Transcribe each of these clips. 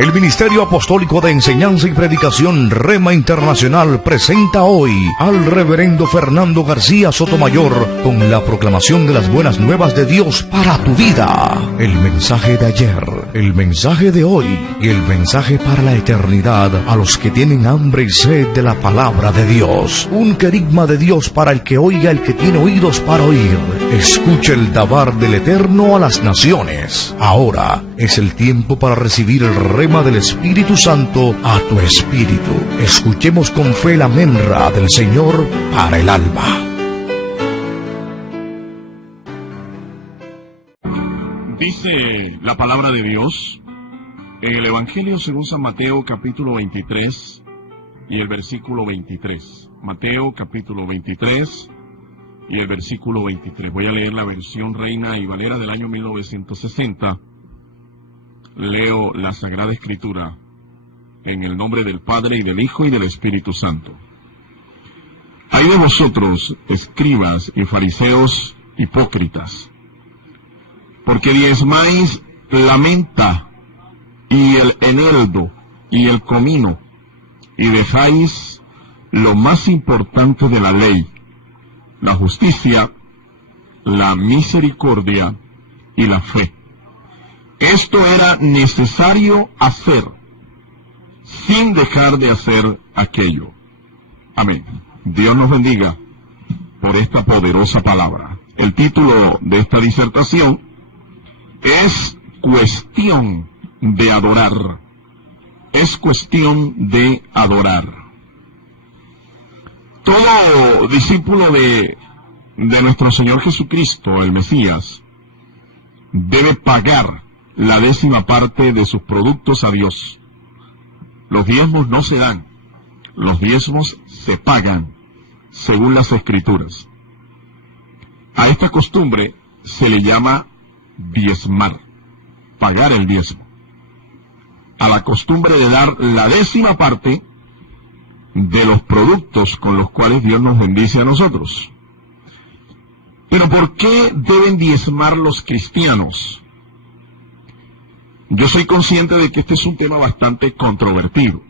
El Ministerio Apostólico de Enseñanza y Predicación Rema Internacional presenta hoy al Reverendo Fernando García Sotomayor con la proclamación de las buenas nuevas de Dios para tu vida. El mensaje de ayer, el mensaje de hoy y el mensaje para la eternidad a los que tienen hambre y sed de la palabra de Dios. Un querigma de Dios para el que oiga, el que tiene oídos para oír. Escucha el dabar del Eterno a las naciones. Ahora es el tiempo para recibir el rema del Espíritu Santo a tu espíritu. Escuchemos con fe la menra del Señor para el alma. Dice la palabra de Dios en el Evangelio según San Mateo capítulo 23 y el versículo 23. Mateo capítulo 23 y el versículo 23. Voy a leer la versión Reina y Valera del año 1960. Leo la Sagrada Escritura en el nombre del Padre y del Hijo y del Espíritu Santo. Hay de vosotros, escribas y fariseos hipócritas, porque diezmáis la menta y el eneldo y el comino, y dejáis lo más importante de la ley, la justicia, la misericordia y la fe. Esto era necesario hacer, sin dejar de hacer aquello. Amén. Dios nos bendiga por esta poderosa palabra. El título de esta disertación es Cuestión de adorar. Es cuestión de adorar. Todo discípulo de nuestro Señor Jesucristo, el Mesías, debe pagar la 10ª parte de sus productos a Dios. Los diezmos no se dan, los diezmos se pagan, según las Escrituras. A esta costumbre se le llama diezmar, pagar el diezmo. A la costumbre de dar la 10ª parte de los productos con los cuales Dios nos bendice a nosotros. Pero ¿por qué deben diezmar los cristianos? Yo soy consciente de que este es un tema bastante controvertido,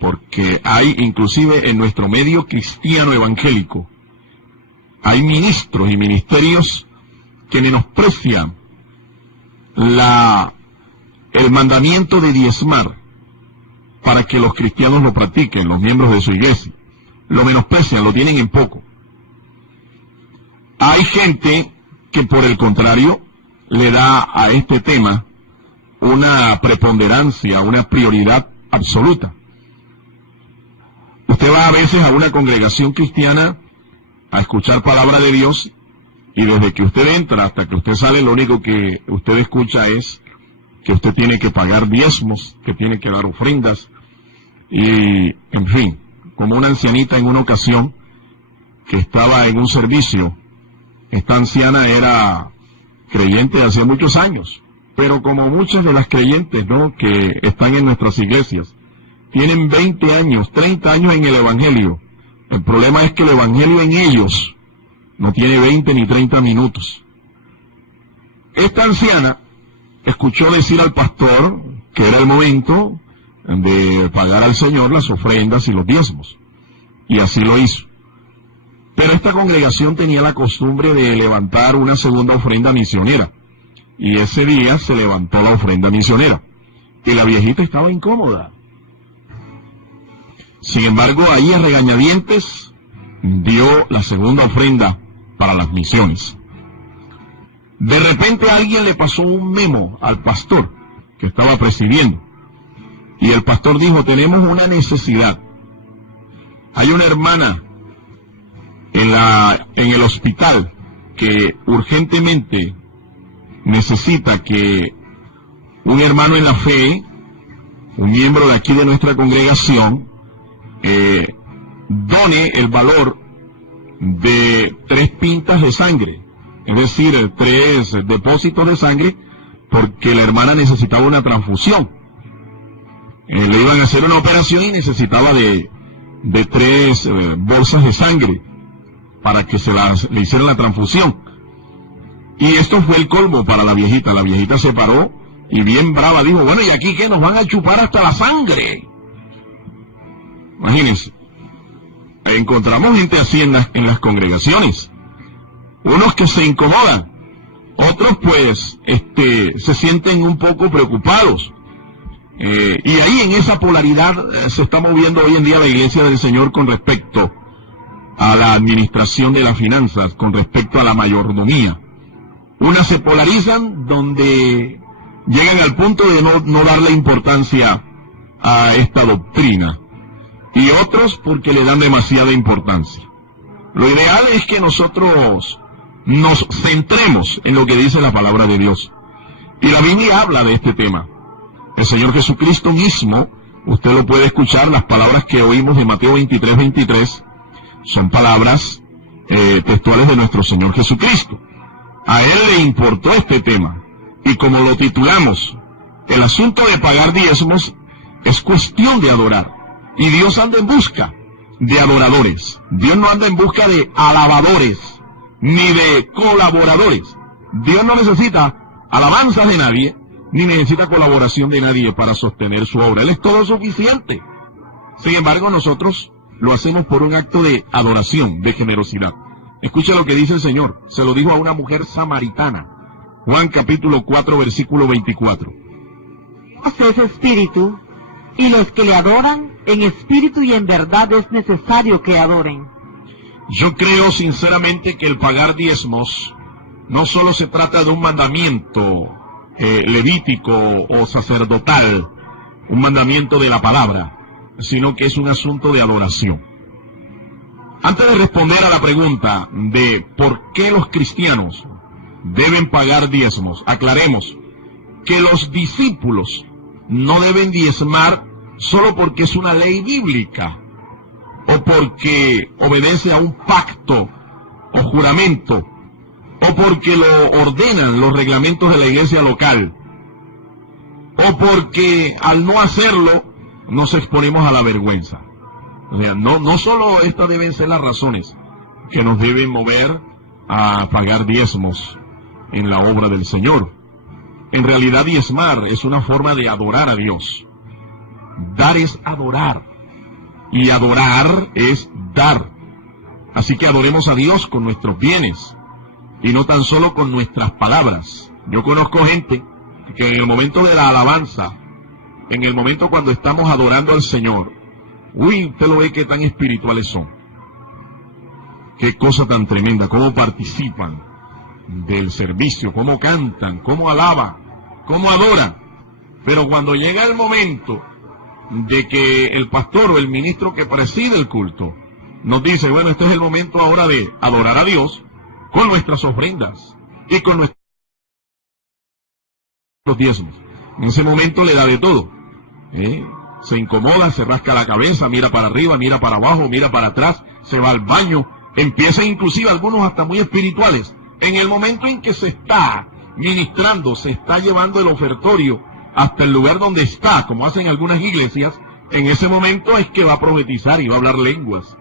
porque hay, inclusive en nuestro medio cristiano evangélico, hay ministros y ministerios que menosprecian el mandamiento de diezmar para que los cristianos lo practiquen, los miembros de su iglesia. Lo menosprecian, lo tienen en poco. Hay gente que, por el contrario, le da a este tema una preponderancia, una prioridad absoluta. Usted va a veces a una congregación cristiana a escuchar palabra de Dios, y desde que usted entra hasta que usted sale, lo único que usted escucha es que usted tiene que pagar diezmos, que tiene que dar ofrendas, y en fin, como una ancianita en una ocasión que estaba en un servicio. Esta anciana era creyente de hace muchos años, pero como muchas de las creyentes, ¿no?, que están en nuestras iglesias, tienen 20 años, 30 años en el Evangelio. El problema es que el Evangelio en ellos no tiene 20 ni 30 minutos. Esta anciana escuchó decir al pastor que era el momento de pagar al Señor las ofrendas y los diezmos, y así lo hizo. Pero esta congregación tenía la costumbre de levantar una segunda ofrenda misionera, y ese día se levantó la ofrenda misionera, y la viejita estaba incómoda. Sin embargo, ahí a regañadientes dio la segunda ofrenda para las misiones. De repente alguien le pasó un memo al pastor que estaba presidiendo, y el pastor dijo: tenemos una necesidad. Hay una hermana en el hospital que urgentemente necesita que un hermano en la fe, un miembro de aquí de nuestra congregación, done el valor de 3 pintas de sangre, es decir, 3 depósitos de sangre, porque la hermana necesitaba una transfusión. Le iban a hacer una operación y necesitaba de 3 bolsas de sangre para que le hicieran la transfusión. Y esto fue el colmo para la viejita. La viejita se paró y bien brava dijo, bueno, ¿y aquí qué? Nos van a chupar hasta la sangre. Imagínense. Encontramos gente así en las congregaciones. Unos que se incomodan, otros pues se sienten un poco preocupados. Y ahí en esa polaridad se está moviendo hoy en día la Iglesia del Señor con respecto a la administración de las finanzas, con respecto a la mayordomía. Unas se polarizan donde llegan al punto de no darle importancia a esta doctrina, y otros porque le dan demasiada importancia. Lo ideal es que nosotros nos centremos en lo que dice la palabra de Dios. Y la Biblia habla de este tema. El Señor Jesucristo mismo, usted lo puede escuchar, las palabras que oímos de Mateo 23, son palabras textuales de nuestro Señor Jesucristo. A Él le importó este tema. Y como lo titulamos, el asunto de pagar diezmos es cuestión de adorar. Y Dios anda en busca de adoradores. Dios no anda en busca de alabadores, ni de colaboradores. Dios no necesita alabanzas de nadie, ni necesita colaboración de nadie para sostener su obra. Él es todo suficiente. Sin embargo, nosotros lo hacemos por un acto de adoración, de generosidad. Escuche lo que dice el Señor. Se lo dijo a una mujer samaritana. Juan capítulo 4, versículo 24. Dios es espíritu, y los que le adoran, en espíritu y en verdad es necesario que adoren. Yo creo sinceramente que el pagar diezmos no solo se trata de un mandamiento levítico o sacerdotal, un mandamiento de la palabra, sino que es un asunto de adoración. Antes de responder a la pregunta de por qué los cristianos deben pagar diezmos, aclaremos que los discípulos no deben diezmar solo porque es una ley bíblica o porque obedece a un pacto o juramento o porque lo ordenan los reglamentos de la iglesia local o porque al no hacerlo nos exponemos a la vergüenza. O sea, no solo estas deben ser las razones que nos deben mover a pagar diezmos en la obra del Señor. En realidad diezmar es una forma de adorar a Dios. Dar es adorar. Y adorar es dar. Así que adoremos a Dios con nuestros bienes. Y no tan solo con nuestras palabras. Yo conozco gente que en el momento de la alabanza, en el momento cuando estamos adorando al Señor, usted lo ve que tan espirituales son. Qué cosa tan tremenda, cómo participan del servicio, cómo cantan, cómo alaban, cómo adoran. Pero cuando llega el momento de que el pastor o el ministro que preside el culto nos dice, bueno, este es el momento ahora de adorar a Dios con nuestras ofrendas y con nuestros diezmos. En ese momento le da de todo. Se incomoda, se rasca la cabeza, mira para arriba, mira para abajo, mira para atrás, se va al baño, empieza inclusive algunos hasta muy espirituales. En el momento en que se está ministrando, se está llevando el ofertorio hasta el lugar donde está, como hacen algunas iglesias, en ese momento es que va a profetizar y va a hablar lenguas.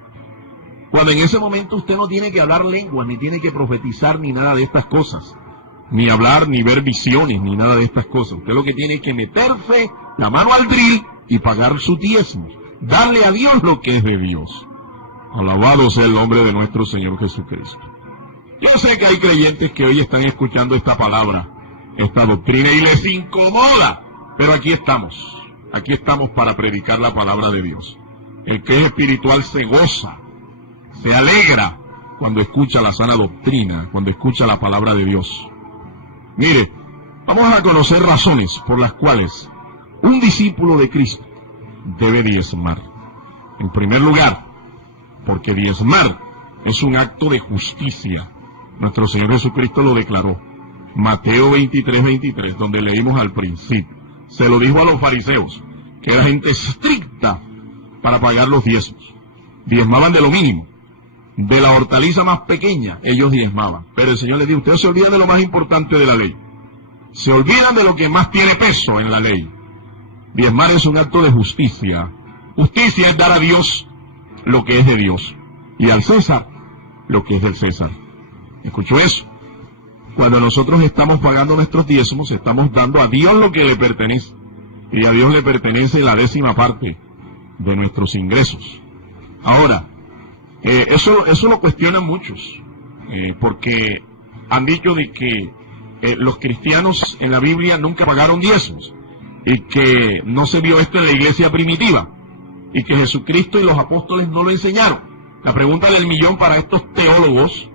Cuando en ese momento usted no tiene que hablar lenguas, ni tiene que profetizar, ni nada de estas cosas, ni hablar, ni ver visiones, ni nada de estas cosas. Usted lo que tiene es que meterse la mano al drill y pagar su diezmo, darle a Dios lo que es de Dios. Alabado sea el nombre de nuestro Señor Jesucristo. Yo sé que hay creyentes que hoy están escuchando esta palabra, esta doctrina, y les incomoda, pero aquí estamos para predicar la palabra de Dios. El que es espiritual se goza, se alegra cuando escucha la sana doctrina, cuando escucha la palabra de Dios. Mire, vamos a conocer razones por las cuales un discípulo de Cristo debe diezmar. En primer lugar, porque diezmar es un acto de justicia. Nuestro Señor Jesucristo lo declaró. Mateo 23, donde leímos al principio. Se lo dijo a los fariseos, que era gente estricta para pagar los diezmos. Diezmaban de lo mínimo. De la hortaliza más pequeña, ellos diezmaban. Pero el Señor les dijo, ustedes se olvidan de lo más importante de la ley. Se olvidan de lo que más tiene peso en la ley. Diezmar es un acto de justicia. Justicia es dar a Dios lo que es de Dios. Y al César, lo que es del César. ¿Escuchó eso? Cuando nosotros estamos pagando nuestros diezmos, estamos dando a Dios lo que le pertenece. Y a Dios le pertenece la 10ª parte de nuestros ingresos. Ahora, eso lo cuestionan muchos, porque han dicho de que los cristianos en la Biblia nunca pagaron diezmos, y que no se vio esto en la iglesia primitiva, y que Jesucristo y los apóstoles no lo enseñaron. La pregunta del millón para estos teólogos,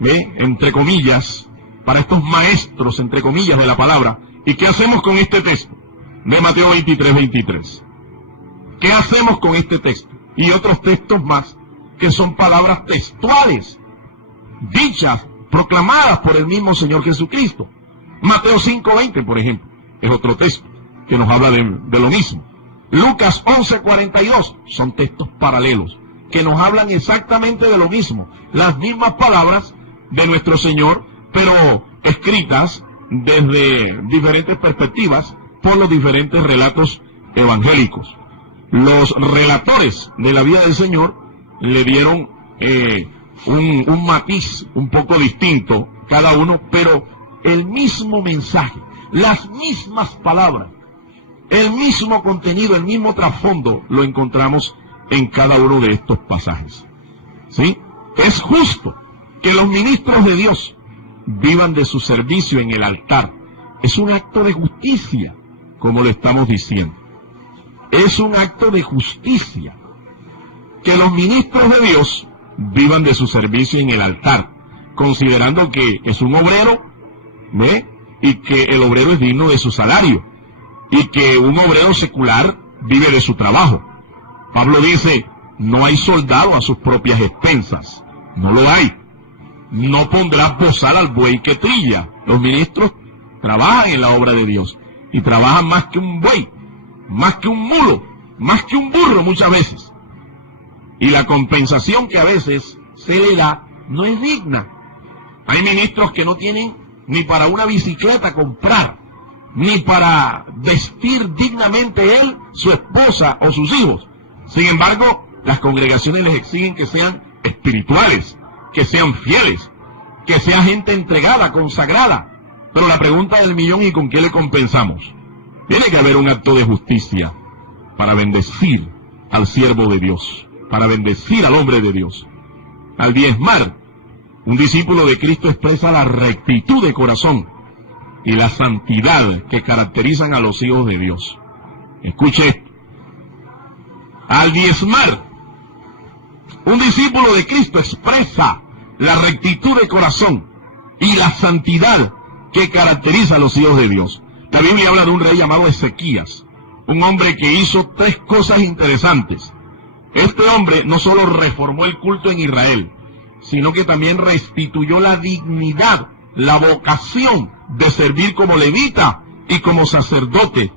entre comillas, para estos maestros, entre comillas, de la palabra, ¿y qué hacemos con este texto de Mateo 23:23? ¿Qué hacemos con este texto? Y otros textos más, que son palabras textuales, dichas, proclamadas por el mismo Señor Jesucristo. Mateo 5:20, por ejemplo, es otro texto que nos habla de lo mismo. Lucas 11:42, son textos paralelos, que nos hablan exactamente de lo mismo, las mismas palabras de nuestro Señor, pero escritas desde diferentes perspectivas por los diferentes relatos evangélicos. Los relatores de la vida del Señor le dieron un matiz un poco distinto cada uno, pero el mismo mensaje, las mismas palabras, el mismo contenido, el mismo trasfondo lo encontramos en cada uno de estos pasajes. ¿Sí? Es justo que los ministros de Dios vivan de su servicio en el altar. Es un acto de justicia, como le estamos diciendo. Es un acto de justicia que los ministros de Dios vivan de su servicio en el altar, considerando que es un obrero, y que el obrero es digno de su salario, y que un obrero secular vive de su trabajo. Pablo dice, no hay soldado a sus propias expensas. No lo hay. No pondrás bozal al buey que trilla. Los ministros trabajan en la obra de Dios, y trabajan más que un buey, más que un mulo, más que un burro muchas veces. Y la compensación que a veces se le da no es digna. Hay ministros que no tienen ni para una bicicleta comprar, ni para vestir dignamente él, su esposa o sus hijos. Sin embargo, las congregaciones les exigen que sean espirituales, que sean fieles, que sea gente entregada, consagrada. Pero la pregunta del millón, ¿y con qué le compensamos? Tiene que haber un acto de justicia para bendecir al siervo de Dios, para bendecir al hombre de Dios. Al diezmar, un discípulo de Cristo expresa la rectitud de corazón y la santidad que caracterizan a los hijos de Dios. Escuche esto. Al diezmar, un discípulo de Cristo expresa la rectitud de corazón y la santidad que caracteriza a los hijos de Dios. La Biblia habla de un rey llamado Ezequías, un hombre que hizo 3 cosas interesantes. Este hombre no solo reformó el culto en Israel, sino que también restituyó la dignidad, la vocación de servir como levita y como sacerdote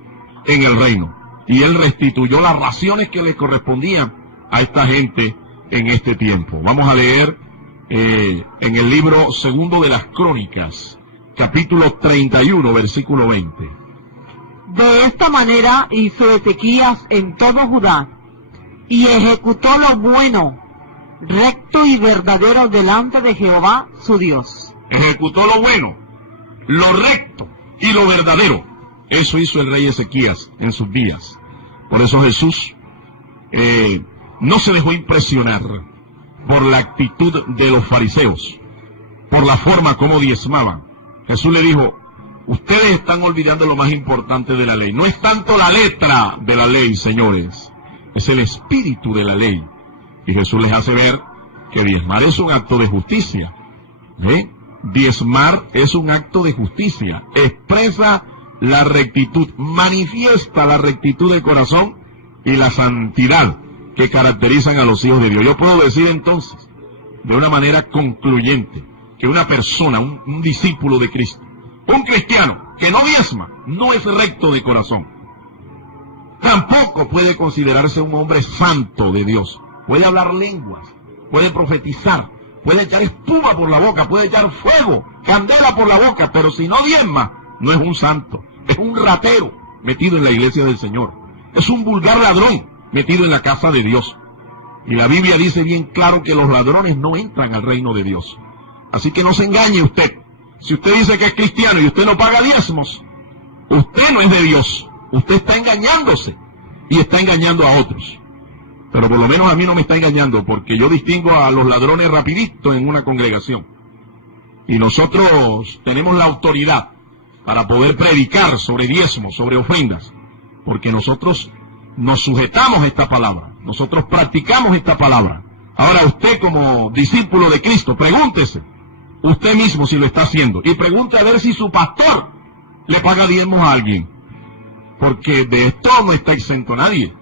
en el reino. Y él restituyó las raciones que le correspondían a esta gente en este tiempo. Vamos a leer en el libro segundo de las Crónicas, capítulo 31, versículo 20. De esta manera hizo Ezequías en todo Judá, y ejecutó lo bueno, recto y verdadero delante de Jehová su Dios. Ejecutó lo bueno, lo recto y lo verdadero. Eso hizo el rey Ezequías en sus días. Por eso Jesús no se dejó impresionar por la actitud de los fariseos, por la forma como diezmaban. Jesús le dijo, ustedes están olvidando lo más importante de la ley. No es tanto la letra de la ley, señores, es el espíritu de la ley. Y Jesús les hace ver que diezmar es un acto de justicia. Diezmar es un acto de justicia. Expresa la rectitud, manifiesta la rectitud del corazón y la santidad que caracterizan a los hijos de Dios. Yo puedo decir entonces, de una manera concluyente, que una persona, un discípulo de Cristo, un cristiano que no diezma, no es recto de corazón. Tampoco puede considerarse un hombre santo de Dios. Puede hablar lenguas, puede profetizar, puede echar espuma por la boca, puede echar fuego, candela por la boca, pero si no diezma, no es un santo. Es un ratero metido en la iglesia del Señor. Es un vulgar ladrón metido en la casa de Dios. Y la Biblia dice bien claro que los ladrones no entran al reino de Dios. Así que no se engañe usted. Si usted dice que es cristiano y usted no paga diezmos, usted no es de Dios. Usted está engañándose y está engañando a otros. Pero por lo menos a mí no me está engañando, porque yo distingo a los ladrones rapidito en una congregación. Y nosotros tenemos la autoridad para poder predicar sobre diezmos, sobre ofrendas, porque nosotros nos sujetamos a esta palabra, nosotros practicamos esta palabra. Ahora usted como discípulo de Cristo, pregúntese usted mismo si lo está haciendo, y pregunte a ver si su pastor le paga diezmos a alguien, porque de esto no está exento nadie.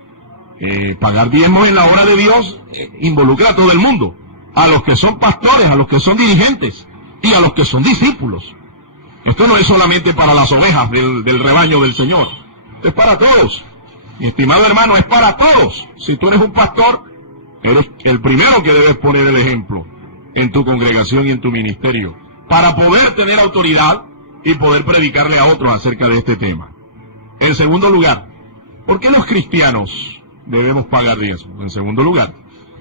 Pagar diezmos en la obra de Dios involucra a todo el mundo, a los que son pastores, a los que son dirigentes y a los que son discípulos. Esto no es solamente para las ovejas del rebaño del Señor, es para todos. Mi estimado hermano, es para todos. Si tú eres un pastor, eres el primero que debes poner el ejemplo en tu congregación y en tu ministerio, para poder tener autoridad y poder predicarle a otros acerca de este tema. En segundo lugar, ¿por qué los cristianos debemos pagar diezmos? En segundo lugar,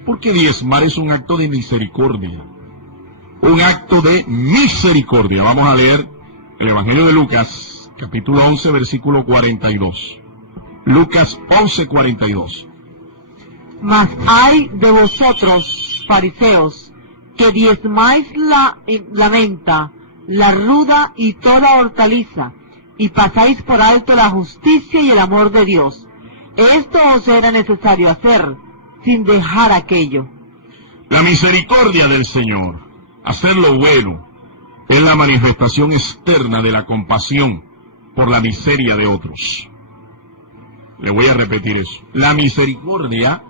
porque diezmar es un acto de misericordia. Un acto de misericordia. Vamos a leer el Evangelio de Lucas, capítulo 11, versículo 42. Lucas 11, 42. Mas hay de vosotros, fariseos, que diezmáis la menta, la ruda y toda hortaliza, y pasáis por alto la justicia y el amor de Dios. Esto os era necesario hacer, sin dejar aquello. La misericordia del Señor, hacer lo bueno, es la manifestación externa de la compasión por la miseria de otros. Le voy a repetir eso. La misericordia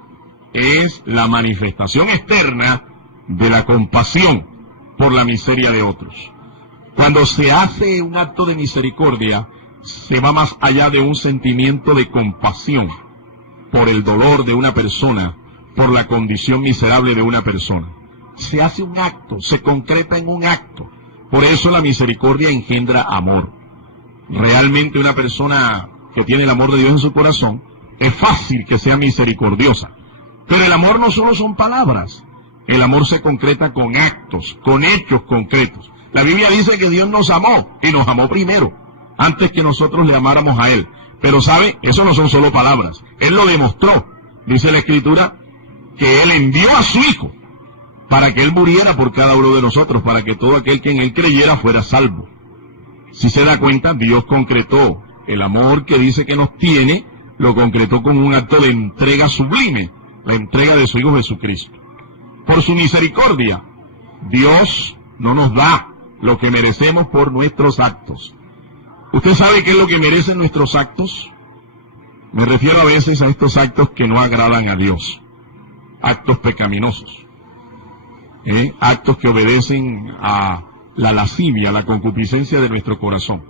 es la manifestación externa de la compasión por la miseria de otros. Cuando se hace un acto de misericordia, se va más allá de un sentimiento de compasión por el dolor de una persona, por la condición miserable de una persona. Se hace un acto, se concreta en un acto. Por eso la misericordia engendra amor. Realmente una persona que tiene el amor de Dios en su corazón, es fácil que sea misericordiosa. Pero el amor no solo son palabras. El amor se concreta con actos, con hechos concretos. La Biblia dice que Dios nos amó, y nos amó primero, antes que nosotros le amáramos a Él. Pero ¿sabe? Eso no son solo palabras. Él lo demostró. Dice la Escritura que Él envió a su Hijo para que Él muriera por cada uno de nosotros, para que todo aquel que en Él creyera fuera salvo. Si se da cuenta, Dios concretó el amor que dice que nos tiene, lo concretó con un acto de entrega sublime, la entrega de su Hijo Jesucristo. Por su misericordia, Dios no nos da lo que merecemos por nuestros actos. ¿Usted sabe qué es lo que merecen nuestros actos? Me refiero a veces a estos actos que no agradan a Dios, actos pecaminosos, actos que obedecen a la lascivia, a la concupiscencia de nuestro corazón.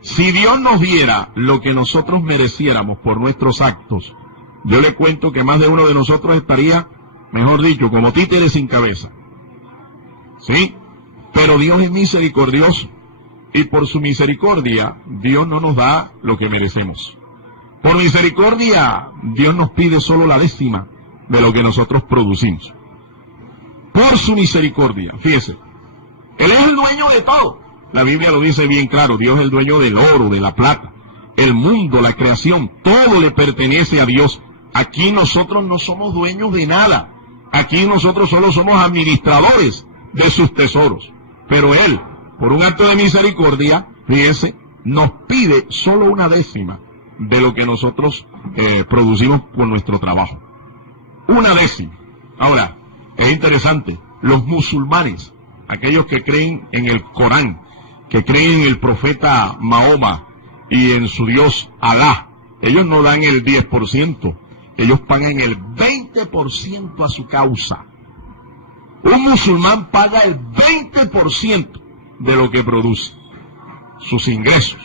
Si Dios nos diera lo que nosotros mereciéramos por nuestros actos, yo le cuento que más de uno de nosotros estaría, mejor dicho, como títeres sin cabeza. ¿Sí? Pero Dios es misericordioso, y por su misericordia Dios no nos da lo que merecemos. Por misericordia Dios nos pide solo la décima de lo que nosotros producimos. Por su misericordia, fíjese, Él es el dueño de todo. La Biblia lo dice bien claro, Dios es el dueño del oro, de la plata, el mundo, la creación, todo le pertenece a Dios. Aquí nosotros no somos dueños de nada. Aquí nosotros solo somos administradores de sus tesoros. Pero Él, por un acto de misericordia, fíjese, nos pide solo una décima de lo que nosotros producimos con nuestro trabajo. Una décima. Ahora, es interesante, los musulmanes, aquellos que creen en el Corán, que creen en el profeta Mahoma y en su Dios Alá, ellos no dan el 10%, ellos pagan el 20% a su causa. Un musulmán paga el 20% de lo que produce, sus ingresos.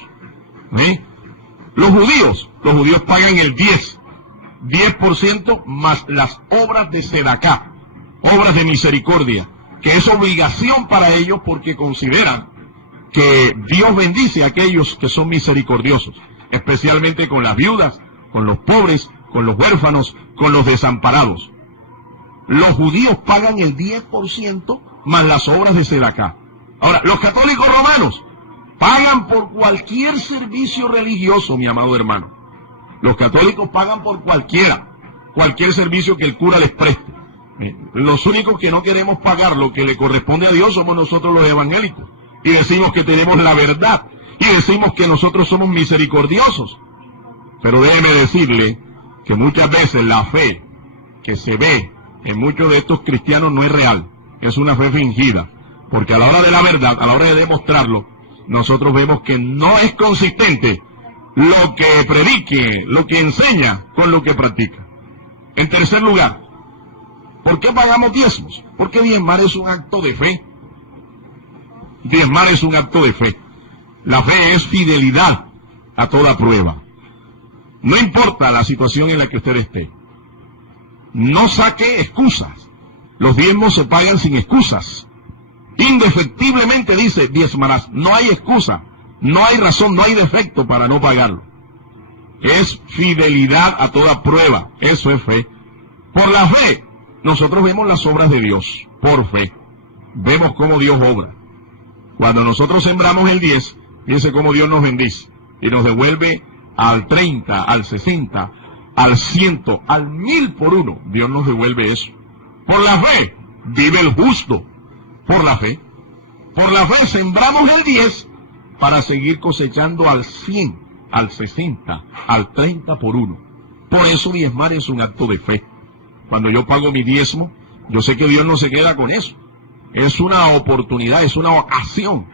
Los judíos pagan el 10% más las obras de Sedaká, obras de misericordia, que es obligación para ellos porque consideran que Dios bendice a aquellos que son misericordiosos, especialmente con las viudas, con los pobres, con los huérfanos, con los desamparados. Los judíos pagan el 10% más las obras de Sedaká. Ahora, los católicos romanos pagan por cualquier servicio religioso, mi amado hermano. Los católicos pagan por cualquier servicio que el cura les preste. Los únicos que no queremos pagar lo que le corresponde a Dios somos nosotros los evangélicos. Y decimos que tenemos la verdad. Y decimos que nosotros somos misericordiosos. Pero déjeme decirle que muchas veces la fe que se ve en muchos de estos cristianos no es real. Es una fe fingida. Porque a la hora de la verdad, a la hora de demostrarlo, nosotros vemos que no es consistente lo que predique, lo que enseña con lo que practica. En tercer lugar, ¿por qué pagamos diezmos? Porque diezmar es un acto de fe. Diezmar es un acto de fe. La fe es fidelidad a toda prueba. No importa la situación en la que usted esté. No saque excusas. Los diezmos se pagan sin excusas. Indefectiblemente dice, diezmarás. No hay excusa, no hay razón, no hay defecto para no pagarlo. Es fidelidad a toda prueba. Eso es fe. Por la fe, nosotros vemos las obras de Dios. Por fe. Vemos cómo Dios obra. Cuando nosotros sembramos el 10, fíjense cómo Dios nos bendice. Y nos devuelve al 30, al 60, al 100, al 1000 por uno. Dios nos devuelve eso. Por la fe, vive el justo. Por la fe. Por la fe sembramos el 10 para seguir cosechando al 100, al 60, al 30 por uno. Por eso diezmar es un acto de fe. Cuando yo pago mi diezmo, yo sé que Dios no se queda con eso. Es una oportunidad, es una ocasión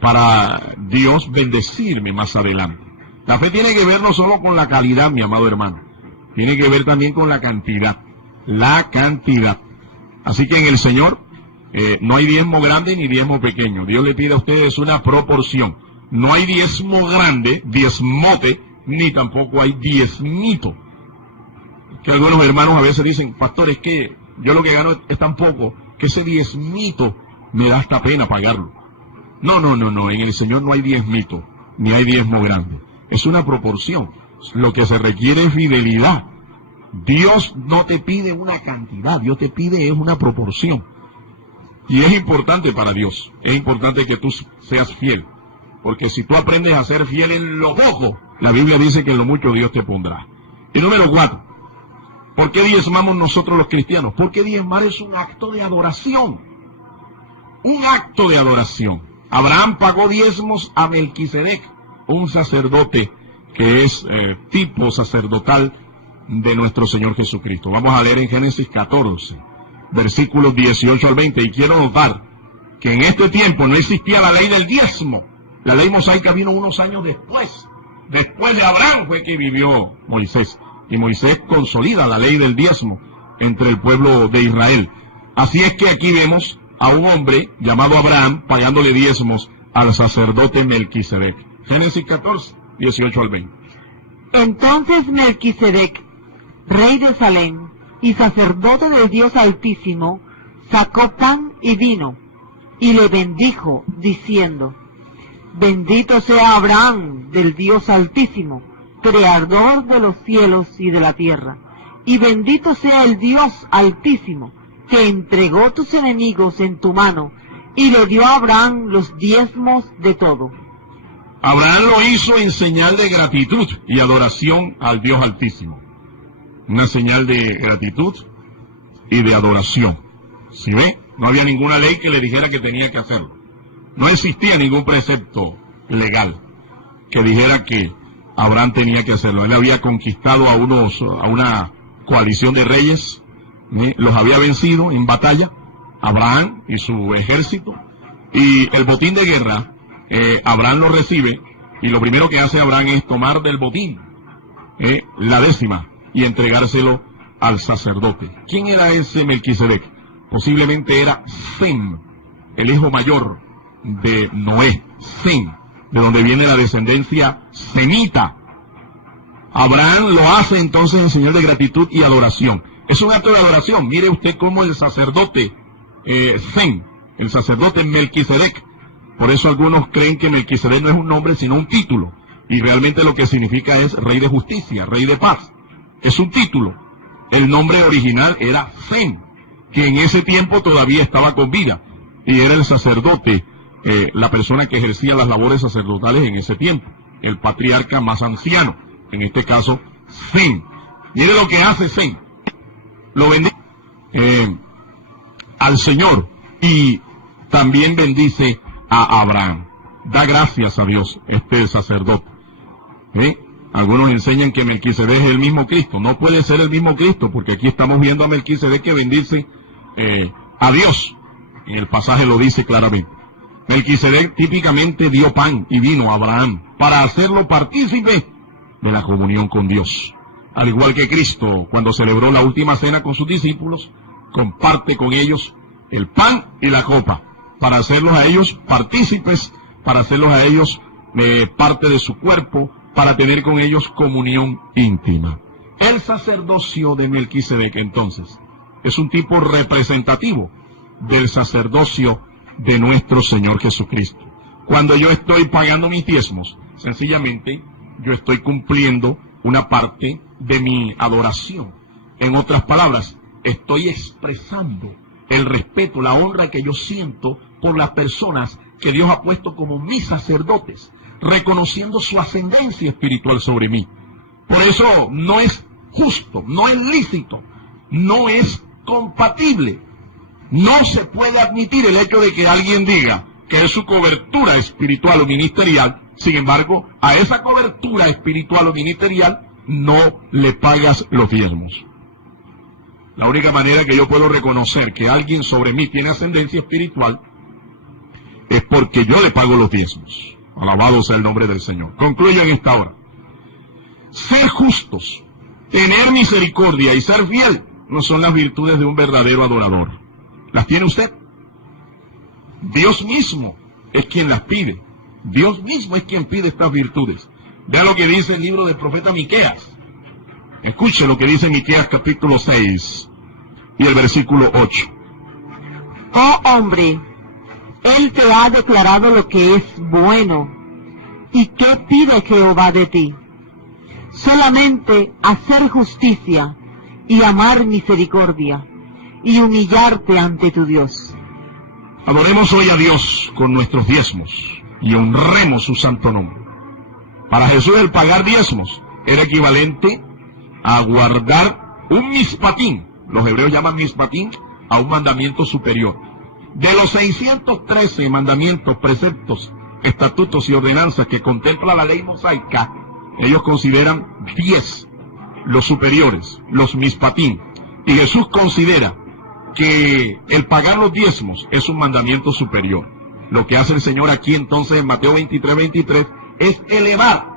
para Dios bendecirme más adelante. La fe tiene que ver no solo con la calidad, mi amado hermano. Tiene que ver también con la cantidad. La cantidad. Así que en el Señor no hay diezmo grande ni diezmo pequeño. Dios le pide a ustedes una proporción. No hay diezmo grande, diezmote, ni tampoco hay diezmito. Que algunos hermanos a veces dicen, pastor, es que yo lo que gano es tan poco, que ese diezmito me da hasta pena pagarlo. No, en el Señor no hay diezmito, ni hay diezmo grande. Es una proporción. Lo que se requiere es fidelidad. Dios no te pide una cantidad, Dios te pide es una proporción. Y es importante para Dios, es importante que tú seas fiel. Porque si tú aprendes a ser fiel en lo poco, la Biblia dice que en lo mucho Dios te pondrá. Y número 4, ¿por qué diezmamos nosotros los cristianos? Porque diezmar es un acto de adoración. Un acto de adoración. Abraham pagó diezmos a Melquisedec, un sacerdote que es tipo sacerdotal de nuestro Señor Jesucristo. Vamos a leer en Génesis 14, versículos 18 al 20. Y quiero notar que en este tiempo no existía la ley del diezmo. La ley mosaica vino unos años después. Después de Abraham fue que vivió Moisés. Y Moisés consolida la ley del diezmo entre el pueblo de Israel. Así es que aquí vemos a un hombre llamado Abraham pagándole diezmos al sacerdote Melquisedec. Génesis 14, 18 al 20. Entonces Melquisedec, rey de Salem y sacerdote del Dios Altísimo, sacó pan y vino, y le bendijo, diciendo, bendito sea Abraham del Dios Altísimo, creador de los cielos y de la tierra, y bendito sea el Dios Altísimo, que entregó tus enemigos en tu mano, y le dio a Abraham los diezmos de todo. Abraham lo hizo en señal de gratitud y adoración al Dios Altísimo. Una señal de gratitud y de adoración. ¿Sí ve? No había ninguna ley que le dijera que tenía que hacerlo. No existía ningún precepto legal que dijera que Abraham tenía que hacerlo. Él había conquistado a una coalición de reyes, los había vencido en batalla, Abraham y su ejército, y el botín de guerra, Abraham lo recibe, y lo primero que hace Abraham es tomar del botín la décima y entregárselo al sacerdote. ¿Quién era ese Melquisedec? Posiblemente era Sem, el hijo mayor de Noé, Sem, de donde viene la descendencia semita. Abraham lo hace entonces en señal de gratitud y adoración. Es un acto de adoración. Mire usted cómo el sacerdote Sem, el sacerdote Melquisedec, por eso algunos creen que Melquisedec no es un nombre sino un título, y realmente lo que significa es rey de justicia, rey de paz. Es un título. El nombre original era Sem, que en ese tiempo todavía estaba con vida, y era el sacerdote la persona que ejercía las labores sacerdotales en ese tiempo, el patriarca más anciano, en este caso, Sem. Mire lo que hace Sem. Lo bendice al Señor y también bendice a Abraham. Da gracias a Dios este sacerdote. Algunos enseñan que Melquisedec es el mismo Cristo. No puede ser el mismo Cristo, porque aquí estamos viendo a Melquisedec que bendice a Dios. En el pasaje lo dice claramente. Melquisedec típicamente dio pan y vino a Abraham para hacerlo partícipe de la comunión con Dios. Al igual que Cristo, cuando celebró la última cena con sus discípulos, comparte con ellos el pan y la copa, para hacerlos a ellos partícipes, para hacerlos a ellos parte de su cuerpo, para tener con ellos comunión íntima. El sacerdocio de Melquisedec, entonces, es un tipo representativo del sacerdocio de nuestro Señor Jesucristo. Cuando yo estoy pagando mis diezmos, sencillamente yo estoy cumpliendo una parte de mi adoración. En otras palabras, estoy expresando el respeto, la honra que yo siento por las personas que Dios ha puesto como mis sacerdotes, reconociendo su ascendencia espiritual sobre mí. Por eso no es justo, no es lícito, no es compatible. No se puede admitir el hecho de que alguien diga que es su cobertura espiritual o ministerial, sin embargo, a esa cobertura espiritual o ministerial no le pagas los diezmos. La única manera que yo puedo reconocer que alguien sobre mí tiene ascendencia espiritual es porque yo le pago los diezmos. Alabado sea el nombre del Señor. Concluyo en esta hora. Ser justos, tener misericordia y ser fiel no son las virtudes de un verdadero adorador. ¿Las tiene usted? Dios mismo es quien las pide. Dios mismo es quien pide estas virtudes. Vea lo que dice el libro del profeta Miqueas. Escuche lo que dice Miqueas capítulo 6 y el versículo 8. Oh hombre, Él te ha declarado lo que es bueno. ¿Y qué pide Jehová de ti? Solamente hacer justicia y amar misericordia y humillarte ante tu Dios. Adoremos hoy a Dios con nuestros diezmos y honremos su santo nombre. Para Jesús el pagar diezmos era equivalente a guardar un mispatín. Los hebreos llaman mispatín a un mandamiento superior. De los 613 mandamientos, preceptos, estatutos y ordenanzas que contempla la ley mosaica, ellos consideran 10 los superiores, los mispatín. Y Jesús considera que el pagar los diezmos es un mandamiento superior. Lo que hace el Señor aquí entonces en Mateo 23 es elevar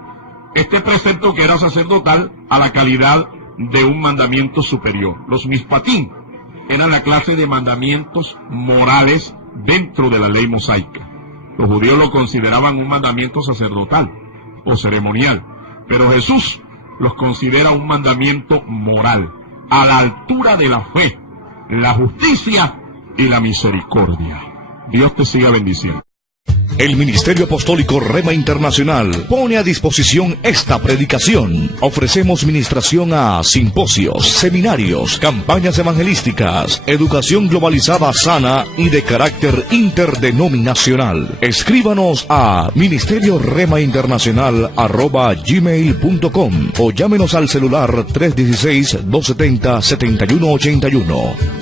este precepto que era sacerdotal a la calidad de un mandamiento superior. Los mispatín eran la clase de mandamientos morales dentro de la ley mosaica. Los judíos lo consideraban un mandamiento sacerdotal o ceremonial, pero Jesús los considera un mandamiento moral, a la altura de la fe, la justicia y la misericordia. Dios te siga bendiciendo. El Ministerio Apostólico Rema Internacional pone a disposición esta predicación. Ofrecemos ministración a simposios, seminarios, campañas evangelísticas, educación globalizada sana y de carácter interdenominacional. Escríbanos a ministerioremainternacional@gmail.com o llámenos al celular 316-270-7181.